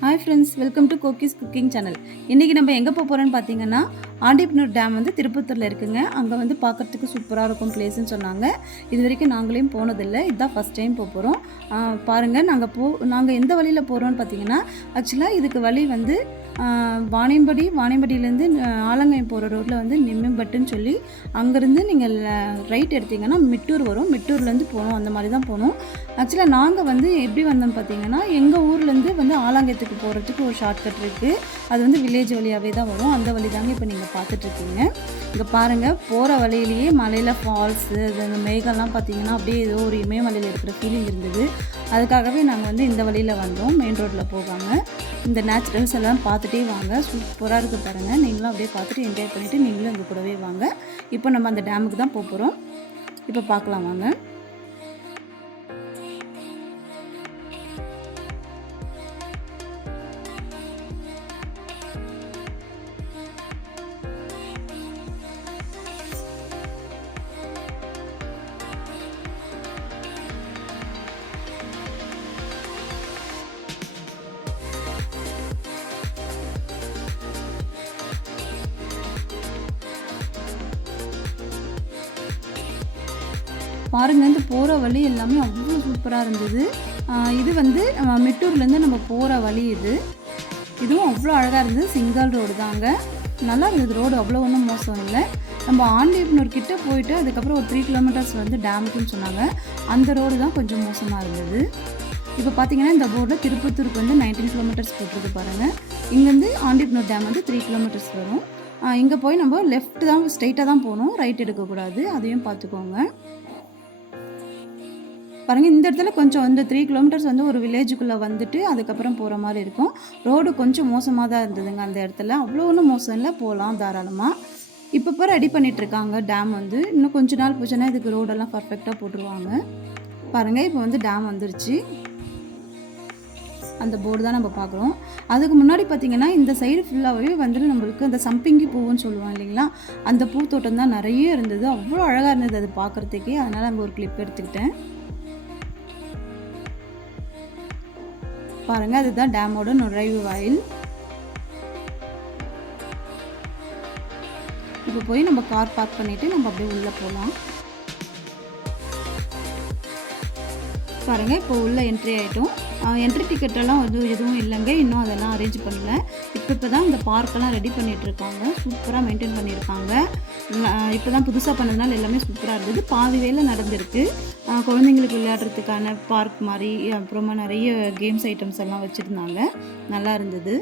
Hi friends, welcome to Kokis cooking channel. இன்றைக்கி நம்ம எங்கே போகிறோன்னு பார்த்தீங்கன்னா, ஆண்டியப்பனூர் டேம் வந்து திருப்பத்தூரில் இருக்குங்க. அங்கே வந்து பார்க்குறதுக்கு சூப்பராக இருக்கும் பிளேஸ்ன்னு சொன்னாங்க. இது வரைக்கும் நாங்களையும் போனதில்லை, இதுதான் ஃபஸ்ட் டைம் போகிறோம். பாருங்கள், நாங்கள் எந்த வழியில் போகிறோன்னு பார்த்தீங்கன்னா, ஆக்சுவலாக இதுக்கு வழி வந்து வாணியம்படியிலேருந்து ஆலங்காயம் போகிற ரோட்டில் வந்து நிம்மிம்பட்டுன்னு சொல்லி அங்கேருந்து நீங்கள் ரைட் எடுத்திங்கன்னா மிட்டூர் வரும். மிட்டூர்லேருந்து போகணும், அந்த மாதிரி தான் போகணும். ஆக்சுவலாக நாங்கள் வந்து எப்படி வந்தோம்னு பார்த்தீங்கன்னா, எங்கள் ஊர்லேருந்து வந்து ஆலங்காயத்துக்கு போகிறதுக்கு ஒரு ஷார்ட்கட் இருக்குது. அது வந்து வில்லேஜ் வழியாகவே தான் வரும். அந்த வழி தாங்க இப்போ நீங்கள் பார்த்துட்ருக்கீங்க. இங்கே பாருங்கள், போகிற வழியிலேயே மலையில் ஃபால்ஸு, அந்த மேகம்லாம் பார்த்தீங்கன்னா அப்படியே ஏதோ ஒரு இமயமலையில் இருக்கிற ஃபீலிங் இருந்தது. அதுக்காகவே நாங்கள் வந்து இந்த வழியில் வந்தோம், மெயின் ரோட்டில் போகாமல். இந்த நேச்சுரல்ஸ் எல்லாம் பார்த்துட்டே வாங்க, சூப்பராக இருக்குது பாருங்கள். நீங்களும் அப்படியே பார்த்துட்டு என்ஜாய் பண்ணிவிட்டு நீங்களும் எங்கள் கூடவே வாங்க. இப்போ நம்ம அந்த டேமுக்கு தான் போகிறோம். இப்போ பார்க்கலாம் வாங்க. பாருங்கள், இந்த போகிற வழி எல்லாமே அவ்வளோ சூப்பராக இருந்தது. இது வந்து மிட்டூர்லேருந்து நம்ம போகிற வழி இதுவும் அவ்வளோ அழகாக இருந்தது. சிங்கிள் ரோடு தாங்க, நல்லா இருந்தது. ரோடு அவ்வளோ ஒன்றும் மோசம் இல்லை. நம்ம ஆண்டியப்பனூர் கிட்டே போயிட்டு அதுக்கப்புறம் ஒரு 3 கிலோமீட்டர்ஸ் வந்து டேமுக்குன்னு சொன்னாங்க. அந்த ரோடு தான் கொஞ்சம் மோசமாக இருந்தது. இப்போ பார்த்தீங்கன்னா இந்த போர்டில் திருப்பத்தூருக்கு வந்து 19 கிலோமீட்டர்ஸ் போட்டிருக்கு பாருங்கள். இங்கேருந்து ஆண்டியப்பனூர் டேம் வந்து 3 கிலோமீட்டர்ஸ் வரும். இங்கே போய் நம்ம லெஃப்ட் தான், ஸ்ட்ரைட்டாக தான் போகணும், ரைட் எடுக்கக்கூடாது. அதையும் பார்த்துக்கோங்க. பாருங்கள், இந்த இடத்துல கொஞ்சம் வந்து 3 கிலோமீட்டர்ஸ் வந்து ஒரு வில்லேஜுக்குள்ளே வந்துட்டு அதுக்கப்புறம் போகிற மாதிரி இருக்கும். ரோடு கொஞ்சம் மோசமாக தான் இருந்ததுங்க அந்த இடத்துல. அவ்வளோ ஒன்றும் மோசம் இல்லை, போகலாம் தாராளமாக. இப்போ ரெடி பண்ணிகிட்ருக்காங்க டேம் வந்து. இன்னும் கொஞ்ச நாள் போச்சுன்னா இதுக்கு ரோடெல்லாம் பர்ஃபெக்டாக போட்டுருவாங்க. பாருங்கள், இப்போ வந்து டேம் வந்துருச்சு. அந்த போர்டு தான் நம்ம பார்க்குறோம். அதுக்கு முன்னாடி பார்த்திங்கன்னா இந்த சைடு ஃபுல்லாகவே வந்துட்டு நம்மளுக்கு அந்த சம்பிங்கி பூவுன்னு சொல்லுவாங்க இல்லைங்களா, அந்த பூத்தோட்டம் தான் நிறைய இருந்தது. அவ்வளோ அழகாக இருந்தது அது பார்க்குறதுக்கே. அதனால் அங்கே ஒரு கிளிப் எடுத்துக்கிட்டேன். பாருங்கள், அதுதான் டேமோட நுழைவு வாயில். இப்போ போய் நம்ம கார் பார்க் பண்ணிவிட்டு நம்ம அப்படியே உள்ளே போகலாம். பாருங்கள், இப்போ உள்ளே என்ட்ரி ஆகிட்டோம். என்ட்ரி டிக்கெட்டெல்லாம் வந்து எதுவும் இல்லைங்க, இன்னும் அதெல்லாம் அரேஞ்ச் பண்ணல. இப்போ தான் இந்த பார்க்கெல்லாம் ரெடி பண்ணிகிட்ருக்காங்க. சூப்பராக மெயின்டைன் பண்ணியிருக்காங்க. இப்போ தான் புதுசாக பண்ணதுனால எல்லாமே சூப்பராக இருந்தது. பாதி வேலை நடந்திருக்கு. குழந்தைங்களுக்கு விளையாடுறதுக்கான பார்க் மாதிரி, அப்புறமா நிறைய கேம்ஸ் ஐட்டம்ஸ் எல்லாம் வச்சுருந்தாங்க. நல்லா இருந்தது.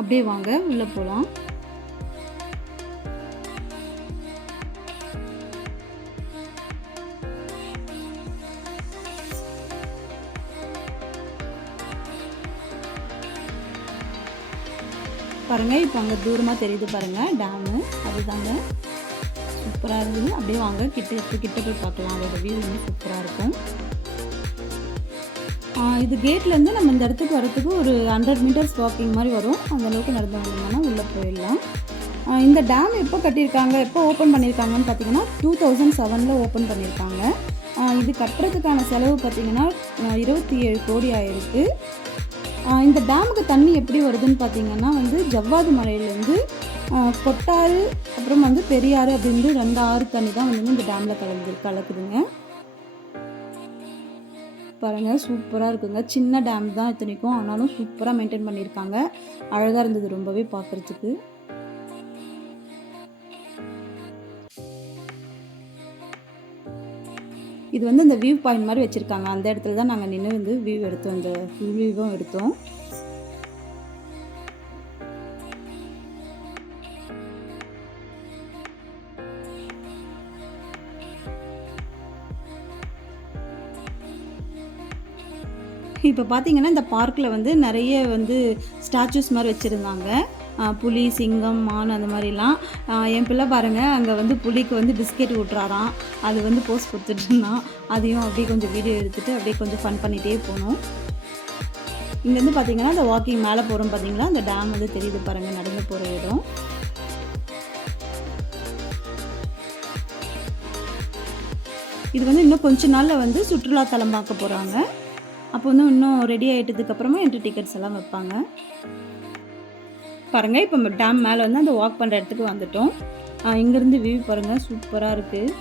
அப்படியே வாங்க உள்ளே போகலாம். பாருங்கள், இப்போ அங்கே தூரமாக தெரியுது பாருங்கள் டேமு, அதுதாங்க. சூப்பராக இருந்தது. அப்படியே வாங்க கிட்ட போய் பார்க்கலாம். அதோட வியூ வந்து சூப்பராக இருக்கும். இது கேட்லேருந்து நம்ம இந்த இடத்துக்கு வரத்துக்கு ஒரு 100 மீட்டர்ஸ் வாக்கிங் மாதிரி வரும். அந்தளவுக்கு நடந்து வந்தோம்னா உள்ளே போயிடலாம். இந்த டேம் எப்போ கட்டியிருக்காங்க, எப்போ ஓப்பன் பண்ணியிருக்காங்கன்னு பார்த்தீங்கன்னா 2007 ஓப்பன் பண்ணியிருக்காங்க. இது கட்டுறதுக்கான செலவு பார்த்திங்கன்னா 27 கோடி ஆயிருக்கு. இந்த டேமுக்கு தண்ணி எப்படி வருதுன்னு பார்த்தீங்கன்னா வந்து ஜவ்வாது மலையிலேருந்து கொட்டாறு, அப்புறம் வந்து பெரியாறு அப்படின்னு 2 ஆறு தண்ணி தான் வந்து இந்த டேமில் கலக்குதுங்க. பாருங்கள், சூப்பராக இருக்குங்க. சின்ன டேம் தான் இத்தனைக்கும், ஆனாலும் சூப்பராக மெயின்டைன் பண்ணியிருக்காங்க. அழகாக இருந்தது ரொம்பவே பார்க்குறதுக்கு. இது வந்து இந்த வியூ பாயிண்ட் மாதிரி வச்சுருக்காங்க. அந்த இடத்துல தான் நாங்கள் நின்று வந்து வியூ எடுத்தோம், இந்த ஃபுல் வியூவும் எடுத்தோம். இப்போ பார்த்தீங்கன்னா இந்த பார்க்கில் வந்து நிறைய வந்து ஸ்டாச்சூஸ் மாதிரி வச்சுருந்தாங்க. புலி, சிங்கம், மான் அந்த மாதிரிலாம். என் பிள்ளை பாருங்கள், அங்கே வந்து புலிக்கு வந்து பிஸ்கெட் ஊட்டுறாராம். அது வந்து போஸ்ட் கொடுத்துட்டு இருந்தான். அதையும் அப்படியே கொஞ்சம் வீடியோ எடுத்துகிட்டு அப்படியே கொஞ்சம் ஃபன் பண்ணிகிட்டே போனோம். இங்கேருந்து பார்த்தீங்கன்னா இந்த வாக்கிங் மேலே போகிறோம் பார்த்தீங்களா, அந்த டேம் வந்து தெரியுது பாருங்கள், நடந்து போகிற இடம். இது வந்து இன்னும் கொஞ்ச நாளில் வந்து சுற்றுலாத்தலமாக்க போகிறாங்க. அப்போ வந்து இன்னும் ரெடி ஆகிட்டதுக்கப்புறமா என்ட்ரி டிக்கெட்ஸ் எல்லாம் வைப்பாங்க. பாருங்கள், இப்போ டேம் மேலே வந்து அந்த வாக் பண்ணுற இடத்துக்கு வந்துட்டோம். இங்கேருந்து வியூ பாருங்கள், சூப்பராக இருக்குது.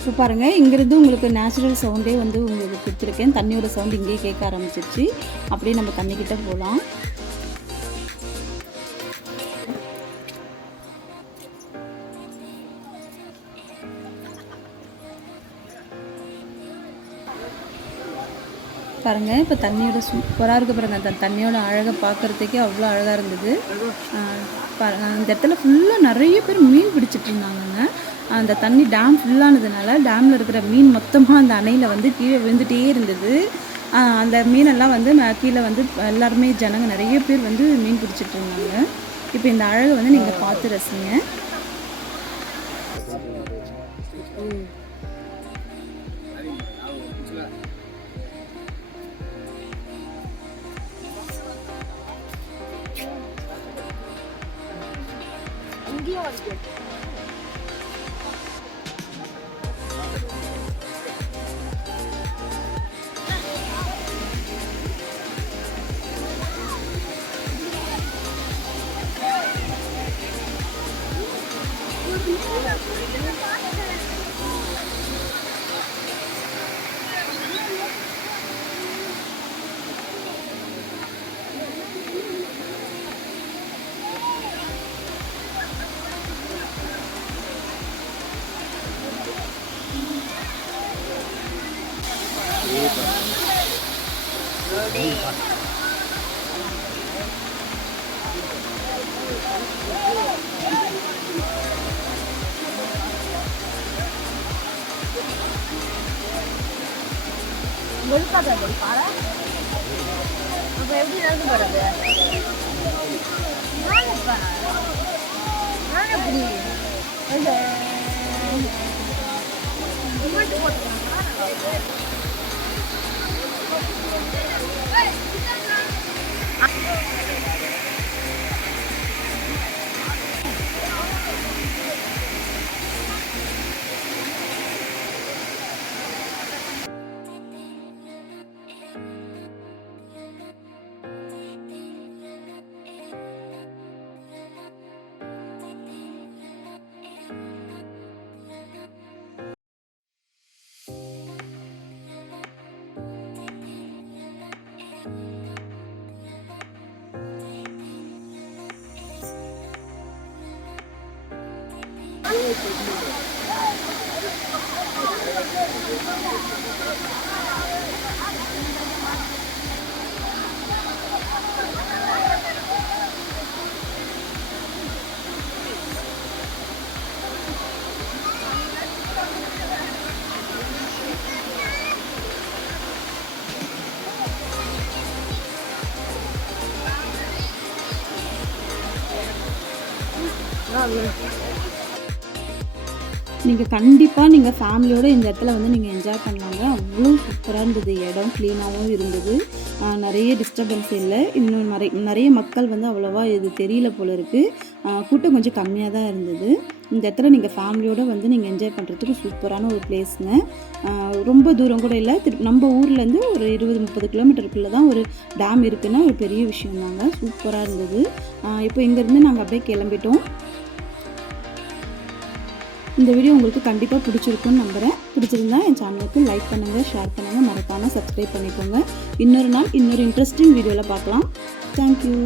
இப்போ பாருங்கள், இங்கேருந்து உங்களுக்கு நேச்சுரல் சவுண்டே வந்து உங்களுக்கு கொடுத்துருக்கேன். தண்ணியோட சவுண்ட் இங்கேயே கேட்க ஆரம்பிச்சிருச்சு. அப்படியே நம்ம தண்ணிக்கிட்ட போகலாம். பாருங்கள், இப்போ தண்ணியோட சூப்பராக இருக்குது பாருங்கள். அந்த தண்ணியோட அழகை பார்க்குறதுக்கே அவ்வளோ அழகாக இருந்தது. இந்த இடத்துல ஃபுல்லாக நிறைய பேர் மீன் பிடிச்சிட்டு இருந்தாங்கங்க. அந்த தண்ணி டேம் ஃபுல்லானதுனால டேமில் இருக்கிற மீன் மொத்தமாக அந்த அணையில் வந்து கீழே விழுந்துகிட்டே இருந்தது. அந்த மீனெல்லாம் வந்து கீழே வந்து எல்லாருமே ஜனங்க நிறைய பேர் வந்து மீன் பிடிச்சிட்டு இருந்தாங்க. இப்போ இந்த அழகை வந்து நீங்கள் பார்த்து ரசிங்க. அப்போ எப்படி நடந்து போகிறது? நீங்கள் கண்டிப்பாக நீங்கள் ஃபேமிலியோடு இந்த இடத்துல வந்து நீங்கள் என்ஜாய் பண்ணலாங்க. அவ்வளோ சூப்பராக இருந்தது. இடம் க்ளீனாகவும் இருந்தது. நிறைய டிஸ்டர்பன்ஸ் இல்லை. இன்னும் நிறைய மக்கள் வந்து அவ்வளோவா இது தெரியல போல இருக்குது. கூட்டம் கொஞ்சம் கம்மியாக தான் இருந்தது. இந்த இடத்துல நீங்கள் ஃபேமிலியோடு வந்து நீங்கள் என்ஜாய் பண்ணுறதுக்கு சூப்பரான ஒரு பிளேஸுங்க. ரொம்ப தூரம் கூட இல்லை. நம்ம ஊர்லேருந்து ஒரு 20-30 கிலோமீட்டருக்குள்ளே தான் ஒரு டேம் இருக்குன்னா ஒரு பெரிய விஷயம் தாங்க. சூப்பராக இருந்தது. இப்போ இங்கேருந்து நாங்கள் அப்படியே கிளம்பிட்டோம். இந்த வீடியோ உங்களுக்கு கண்டிப்பாக பிடிச்சிருக்குன்னு நம்புகிறேன். பிடிச்சிருந்தா என் சேனலுக்கு லைக் பண்ணுங்கள், ஷேர் பண்ணுங்கள், மறக்காமல் சப்ஸ்கிரைப் பண்ணிக்கோங்க. இன்னொரு நாள் இன்னொரு இன்ட்ரெஸ்டிங் வீடியோவில் பார்க்கலாம். தேங்க்யூ.